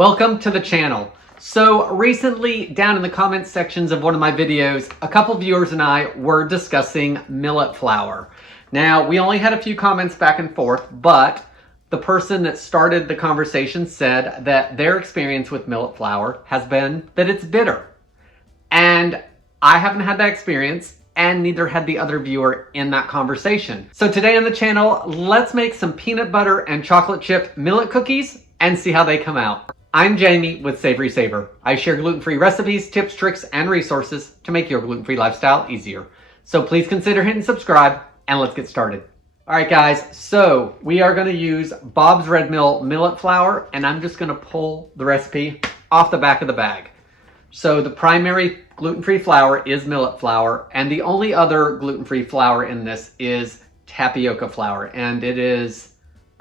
Welcome to the channel. So recently, down in the comments sections of one of my videos, a couple viewers and I were discussing millet flour. Now, we only had a few comments back and forth, but the person that started the conversation said that their experience with millet flour has been that it's bitter. And I haven't had that experience, and neither had the other viewer in that conversation. So today on the channel, let's make some peanut butter and chocolate chip millet cookies and see how they come out. I'm Jamie with SavorySaver. I share gluten-free recipes, tips, tricks, and resources to make your gluten-free lifestyle easier. So please consider hitting subscribe, and let's get started. All right, guys, so we are gonna use Bob's Red Mill millet flour, and I'm just gonna pull the recipe off the back of the bag. So the primary gluten-free flour is millet flour, and the only other gluten-free flour in this is tapioca flour, and it is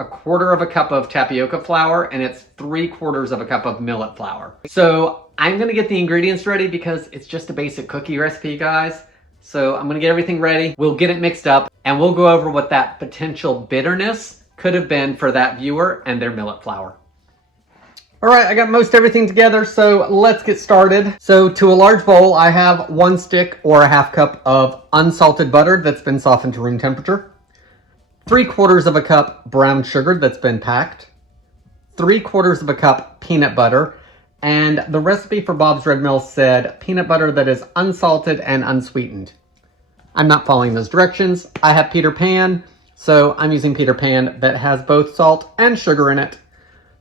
1/4 cup of tapioca flour, and it's 3/4 cup of millet flour. So I'm gonna get the ingredients ready because it's just a basic cookie recipe, guys. So I'm gonna get everything ready, we'll get it mixed up, and we'll go over what that potential bitterness could have been for that viewer and their millet flour. All right, I got most everything together, so let's get started. So to a large bowl, I have 1 stick or 1/2 cup of unsalted butter that's been softened to room temperature, 3/4 cup brown sugar that's been packed, 3/4 cup peanut butter, and the recipe for Bob's Red Mill said peanut butter that is unsalted and unsweetened. I'm not following those directions. I have Peter Pan, so I'm using Peter Pan that has both salt and sugar in it.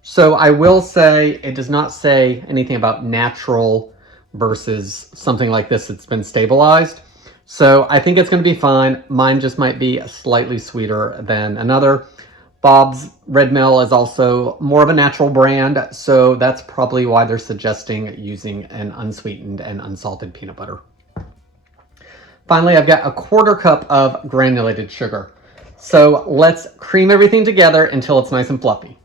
So I will say it does not say anything about natural versus something like this that's been stabilized. So I think it's going to be fine. Mine just might be slightly sweeter than another. Bob's Red Mill is also more of a natural brand, so that's probably why they're suggesting using an unsweetened and unsalted peanut butter. Finally, I've got 1/4 cup of granulated sugar. So let's cream everything together until it's nice and fluffy.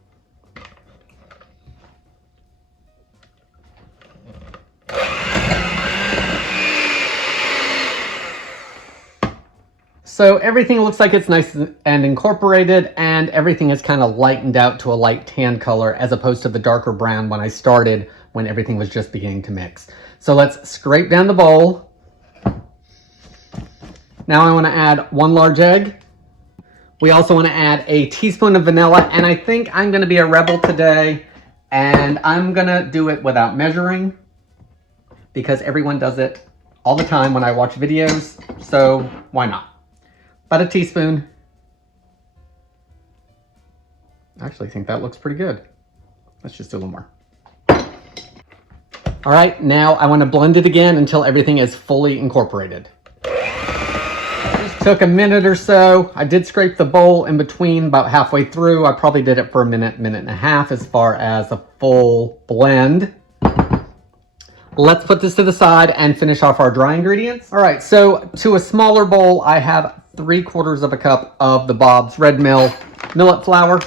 So everything looks like it's nice and incorporated, and everything is kind of lightened out to a light tan color as opposed to the darker brown when I started, when everything was just beginning to mix. So let's scrape down the bowl. Now I want to add 1 large egg. We also want to add a teaspoon of vanilla, and I think I'm going to be a rebel today, and I'm going to do it without measuring because everyone does it all the time when I watch videos, so why not? About a teaspoon. I actually think that looks pretty good. Let's just do a little more. All right, now I want to blend it again until everything is fully incorporated. Just took a minute or so. I did scrape the bowl in between about halfway through. I probably did it for a minute, minute and a half as far as a full blend. Let's put this to the side and finish off our dry ingredients. All right, so to a smaller bowl, I have 3/4 cup of the Bob's Red Mill millet flour,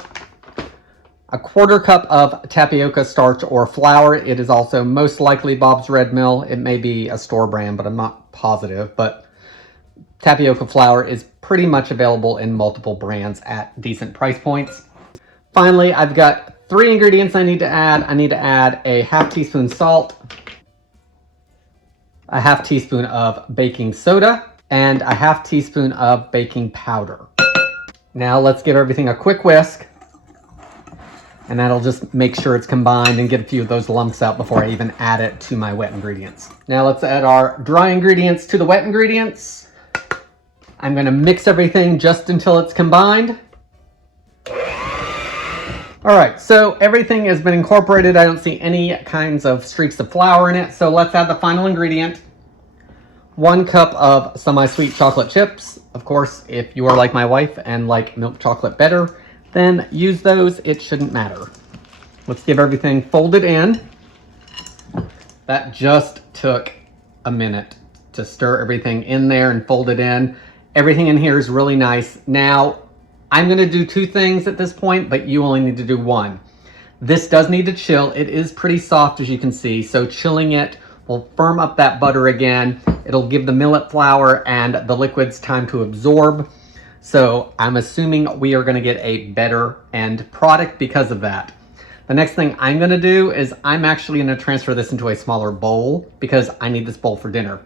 1/4 cup of tapioca starch or flour. It is also most likely Bob's Red Mill. It may be a store brand, but I'm not positive. But tapioca flour is pretty much available in multiple brands at decent price points. Finally, I've got 3 ingredients I need to add. I need to add a 1/2 teaspoon salt, a 1/2 teaspoon of baking soda, and a 1/2 teaspoon of baking powder. Now let's give everything a quick whisk, and that'll just make sure it's combined and get a few of those lumps out before I even add it to my wet ingredients. Now let's add our dry ingredients to the wet ingredients. I'm gonna mix everything just until it's combined. All right, so everything has been incorporated. I don't see any kinds of streaks of flour in it. So let's add the final ingredient. 1 cup of semi-sweet chocolate chips. Of course, if you are like my wife and like milk chocolate better, then use those. It shouldn't matter. Let's give everything folded in. That just took a minute to stir everything in there and fold it in. Everything in here is really nice. Now, I'm gonna do 2 things at this point, but you only need to do 1. This does need to chill. It is pretty soft, as you can see, so chilling it will firm up that butter again. It'll give the millet flour and the liquids time to absorb. So I'm assuming we are gonna get a better end product because of that. The next thing I'm gonna do is I'm actually gonna transfer this into a smaller bowl because I need this bowl for dinner.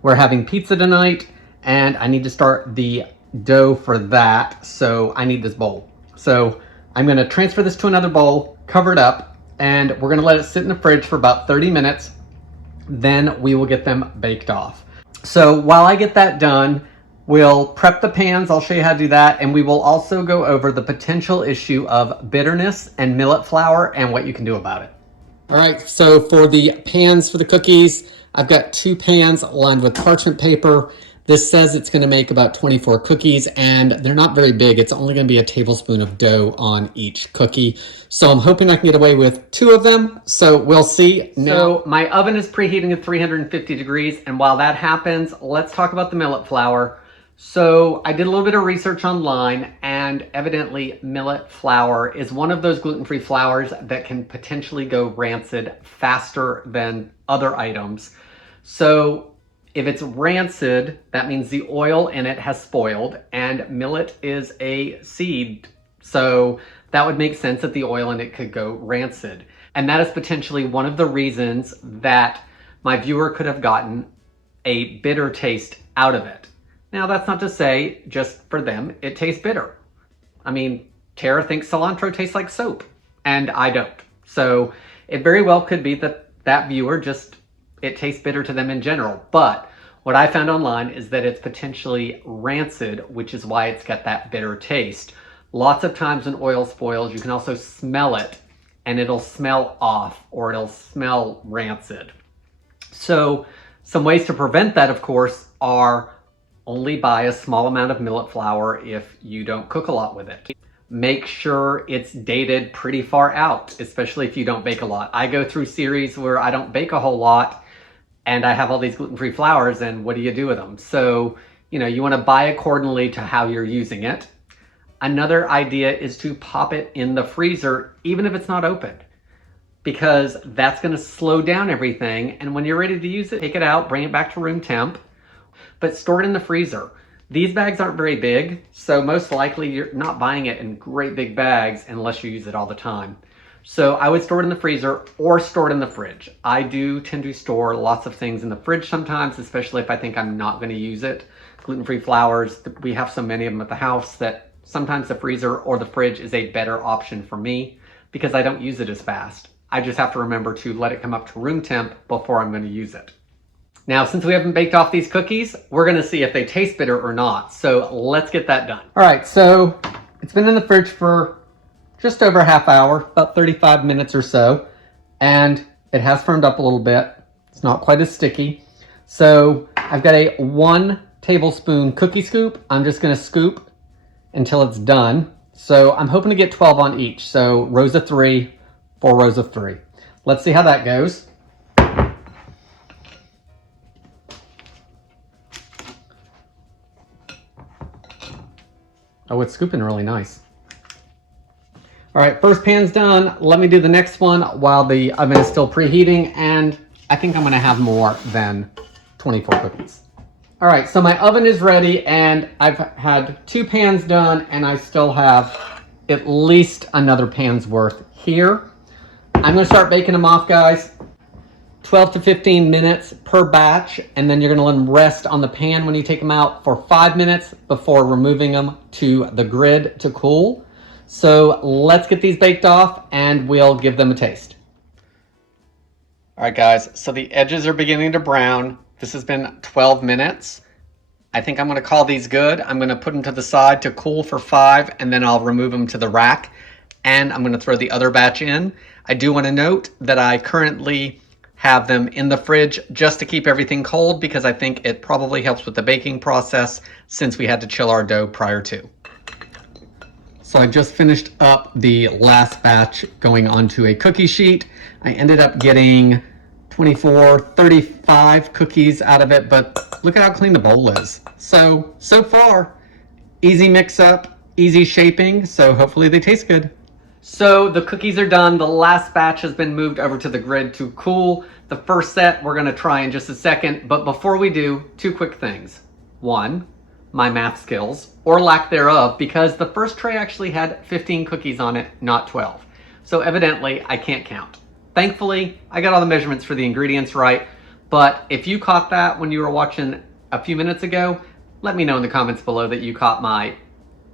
We're having pizza tonight and I need to start the dough for that, so I need this bowl. So I'm gonna transfer this to another bowl, cover it up, and we're gonna let it sit in the fridge for about 30 minutes. Then we will get them baked off. So while I get that done, we'll prep the pans. I'll show you how to do that. And we will also go over the potential issue of bitterness and millet flour and what you can do about it. All right, so for the pans for the cookies, I've got 2 pans lined with parchment paper. This says it's gonna make about 24 cookies and they're not very big. It's only gonna be a tablespoon of dough on each cookie. So I'm hoping I can get away with 2 of them. So we'll see. So my oven is preheating at 350 degrees. And while that happens, let's talk about the millet flour. So I did a little bit of research online and evidently millet flour is one of those gluten-free flours that can potentially go rancid faster than other items. So if it's rancid, that means the oil in it has spoiled, and millet is a seed. So that would make sense that the oil in it could go rancid. And that is potentially one of the reasons that my viewer could have gotten a bitter taste out of it. Now, that's not to say just for them, it tastes bitter. I mean, Tara thinks cilantro tastes like soap, and I don't. So it very well could be that that viewer just, it tastes bitter to them in general. But what I found online is that it's potentially rancid, which is why it's got that bitter taste. Lots of times when oil spoils, you can also smell it, and it'll smell off, or it'll smell rancid. So some ways to prevent that, of course, are only buy a small amount of millet flour if you don't cook a lot with it. Make sure it's dated pretty far out, especially if you don't bake a lot. I go through series where I don't bake a whole lot and I have all these gluten-free flours, and what do you do with them? So, you want to buy accordingly to how you're using it. Another idea is to pop it in the freezer, even if it's not opened, because that's going to slow down everything. And when you're ready to use it, take it out, bring it back to room temp, but store it in the freezer. These bags aren't very big, so most likely you're not buying it in great big bags unless you use it all the time. So I would store it in the freezer or store it in the fridge. I do tend to store lots of things in the fridge sometimes, especially if I think I'm not going to use it. Gluten-free flours, we have so many of them at the house that sometimes the freezer or the fridge is a better option for me because I don't use it as fast. I just have to remember to let it come up to room temp before I'm going to use it. Now, since we haven't baked off these cookies, we're gonna see if they taste bitter or not. So let's get that done. All right, so it's been in the fridge for just over a half hour, about 35 minutes or so, and it has firmed up a little bit. It's not quite as sticky. So I've got a 1 tablespoon cookie scoop. I'm just gonna scoop until it's done. So I'm hoping to get 12 on each. So rows of 3, 4 rows of 3. Let's see how that goes. Oh, it's scooping really nice. All right, first pan's done. Let me do the next one while the oven is still preheating, and I think I'm gonna have more than 24 cookies. All right, so my oven is ready, and I've had 2 pans done, and I still have at least another pan's worth here. I'm gonna start baking them off, guys. 12 to 15 minutes per batch, and then you're gonna let them rest on the pan when you take them out for 5 minutes before removing them to the grid to cool. So let's get these baked off and we'll give them a taste. All right, guys, so the edges are beginning to brown. This has been 12 minutes. I think I'm gonna call these good. I'm gonna put them to the side to cool for 5, and then I'll remove them to the rack, and I'm gonna throw the other batch in. I do wanna note that I currently have them in the fridge just to keep everything cold because I think it probably helps with the baking process since we had to chill our dough prior to. So I just finished up the last batch going onto a cookie sheet. I ended up getting 24, 35 cookies out of it, but look at how clean the bowl is. So far, easy mix up, easy shaping, so hopefully they taste good. So the cookies are done. The last batch has been moved over to the grid to cool. The first set we're gonna try in just a second, but before we do, 2 quick things. 1, my math skills, or lack thereof, because the first tray actually had 15 cookies on it, not 12. So evidently I can't count. Thankfully, I got all the measurements for the ingredients right, but if you caught that when you were watching a few minutes ago, let me know in the comments below that you caught my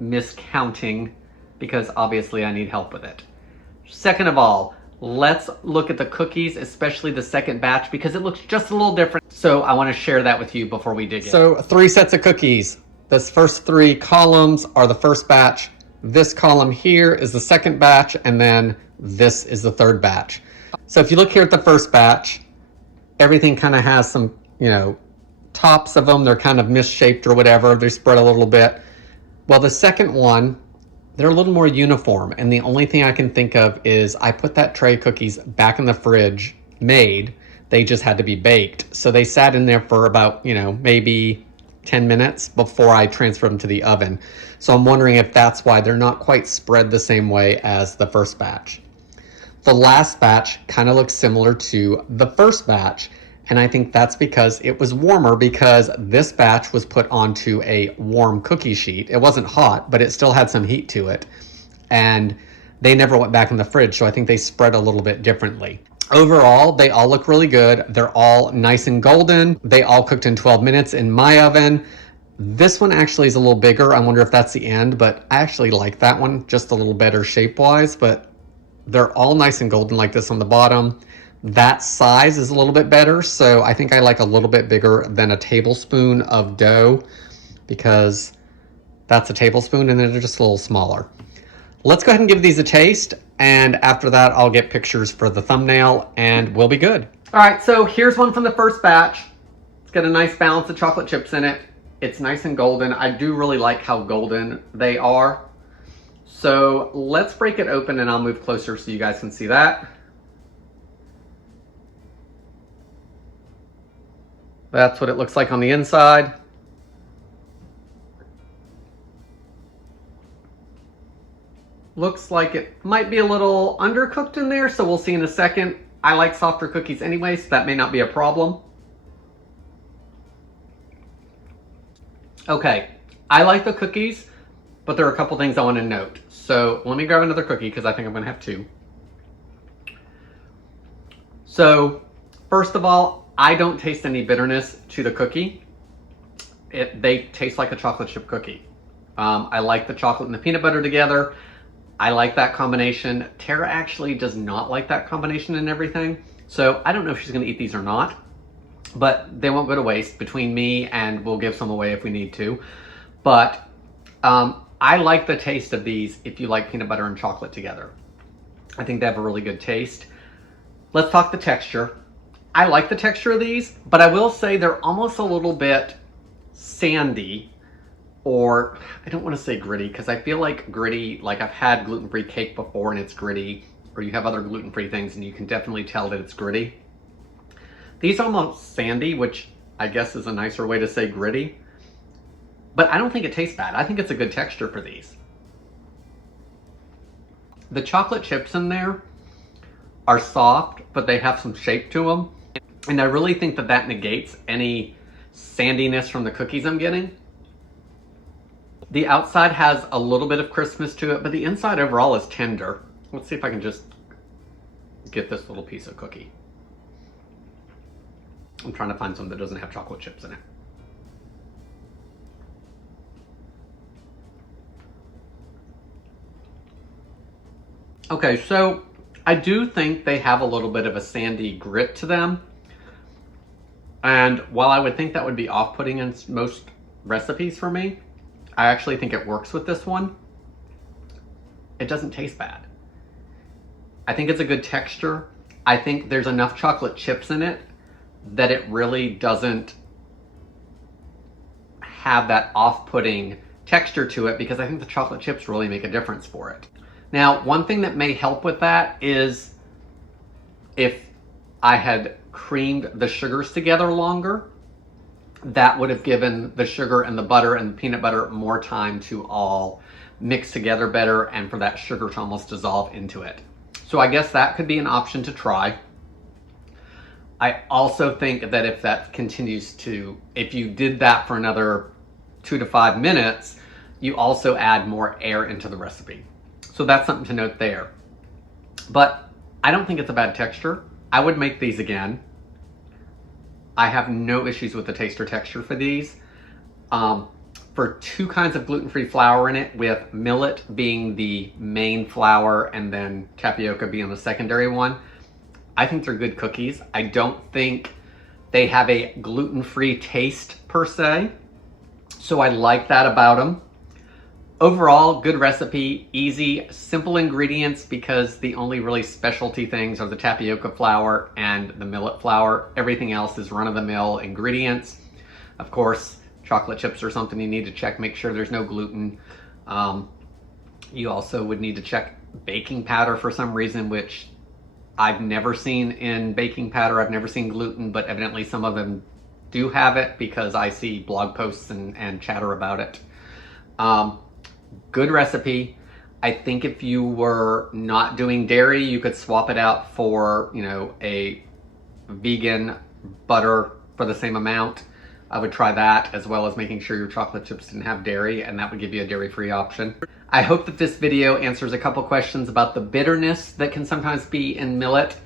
miscounting, because obviously I need help with it. Second of all, let's look at the cookies, especially the second batch, because it looks just a little different. So I want to share that with you before we dig in. So 3 sets of cookies. This first 3 columns are the first batch. This column here is the second batch, and then this is the third batch. So if you look here at the first batch, everything kind of has some, tops of them. They're kind of misshaped or whatever. They're spread a little bit. Well, the second one, they're a little more uniform. And the only thing I can think of is I put that tray of cookies back in the fridge made. They just had to be baked. So they sat in there for about, maybe 10 minutes before I transferred them to the oven. So I'm wondering if that's why they're not quite spread the same way as the first batch. The last batch kind of looks similar to the first batch, and I think that's because it was warmer, because this batch was put onto a warm cookie sheet. It wasn't hot, but it still had some heat to it, and they never went back in the fridge, so I think they spread a little bit differently. Overall, they all look really good. They're all nice and golden. They all cooked in 12 minutes in my oven. This one actually is a little bigger. I wonder if that's the end, but I actually like that one just a little better shape-wise, but they're all nice and golden like this on the bottom. That size is a little bit better, so I think I like a little bit bigger than a tablespoon of dough, because that's a tablespoon and they're just a little smaller. Let's go ahead and give these a taste, and after that I'll get pictures for the thumbnail and we'll be good. All right, so here's one from the first batch. It's got a nice balance of chocolate chips in it. It's nice and golden. I do really like how golden they are. So let's break it open and I'll move closer so you guys can see that. That's what it looks like on the inside. Looks like it might be a little undercooked in there, so we'll see in a second. I like softer cookies anyway, so that may not be a problem. Okay, I like the cookies, but there are a couple things I want to note. So let me grab another cookie because I think I'm going to have 2. So first of all, I don't taste any bitterness to the cookie. They taste like a chocolate chip cookie. I like the chocolate and the peanut butter together. I like that combination. Tara actually does not like that combination and everything. So I don't know if she's going to eat these or not, but they won't go to waste between me, and we'll give some away if we need to. But I like the taste of these if you like peanut butter and chocolate together. I think they have a really good taste. Let's talk the texture. I like the texture of these, but I will say they're almost a little bit sandy, or I don't want to say gritty, because I feel like gritty, like I've had gluten-free cake before and it's gritty, or you have other gluten-free things and you can definitely tell that it's gritty. These are almost sandy, which I guess is a nicer way to say gritty. But I don't think it tastes bad. I think it's a good texture for these. The chocolate chips in there are soft, but they have some shape to them. And I really think that that negates any sandiness from the cookies I'm getting. The outside has a little bit of crispness to it, but the inside overall is tender. Let's see if I can just get this little piece of cookie. I'm trying to find some that doesn't have chocolate chips in it. Okay, so I do think they have a little bit of a sandy grit to them. And while I would think that would be off-putting in most recipes for me, I actually think it works with this one. It doesn't taste bad. I think it's a good texture. I think there's enough chocolate chips in it that it really doesn't have that off-putting texture to it, because I think the chocolate chips really make a difference for it. Now, one thing that may help with that is if I had creamed the sugars together longer, that would have given the sugar and the butter and the peanut butter more time to all mix together better and for that sugar to almost dissolve into it. So I guess that could be an option to try. I also think that if that continues to, if you did that for another 2 to 5 minutes, you also add more air into the recipe. So that's something to note there. But I don't think it's a bad texture. I would make these again. I have no issues with the taste or texture for these. For two kinds of gluten-free flour in it, with millet being the main flour and then tapioca being the secondary one, I think they're good cookies. I don't think they have a gluten-free taste per se, so I like that about them. Overall, good recipe, easy, simple ingredients, because the only really specialty things are the tapioca flour and the millet flour. Everything else is run-of-the-mill ingredients. Of course, chocolate chips or something you need to check, make sure there's no gluten. You also would need to check baking powder for some reason, which I've never seen in baking powder. I've never seen gluten, but evidently some of them do have it because I see blog posts and chatter about it. Good recipe. I think if you were not doing dairy, you could swap it out for, you know, a vegan butter for the same amount. I would try that, as well as making sure your chocolate chips didn't have dairy, and that would give you a dairy-free option. I hope that this video answers a couple questions about the bitterness that can sometimes be in millet,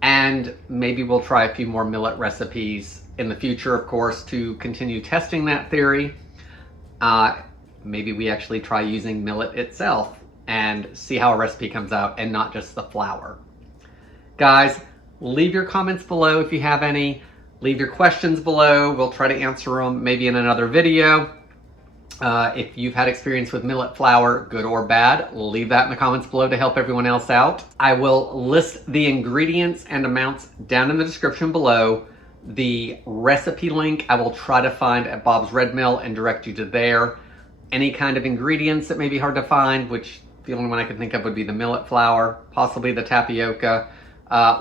and maybe we'll try a few more millet recipes in the future, of course, to continue testing that theory. Maybe we actually try using millet itself and see how a recipe comes out and not just the flour. Guys, leave your comments below if you have any. Leave your questions below. We'll try to answer them maybe in another video. If you've had experience with millet flour, good or bad, leave that in the comments below to help everyone else out. I will list the ingredients and amounts down in the description below. The recipe link I will try to find at Bob's Red Mill and direct you to there. Any kind of ingredients that may be hard to find, which the only one I can think of would be the millet flour, possibly the tapioca.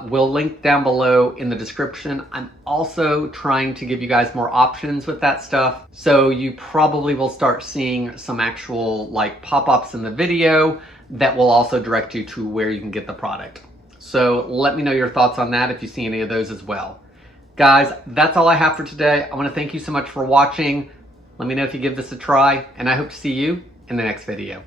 We'll link down below in the description. I'm also trying to give you guys more options with that stuff, so you probably will start seeing some actual like pop-ups in the video that will also direct you to where you can get the product. So let me know your thoughts on that if you see any of those as well. Guys, that's all I have for today. I want to thank you so much for watching. Let me know if you give this a try, and I hope to see you in the next video.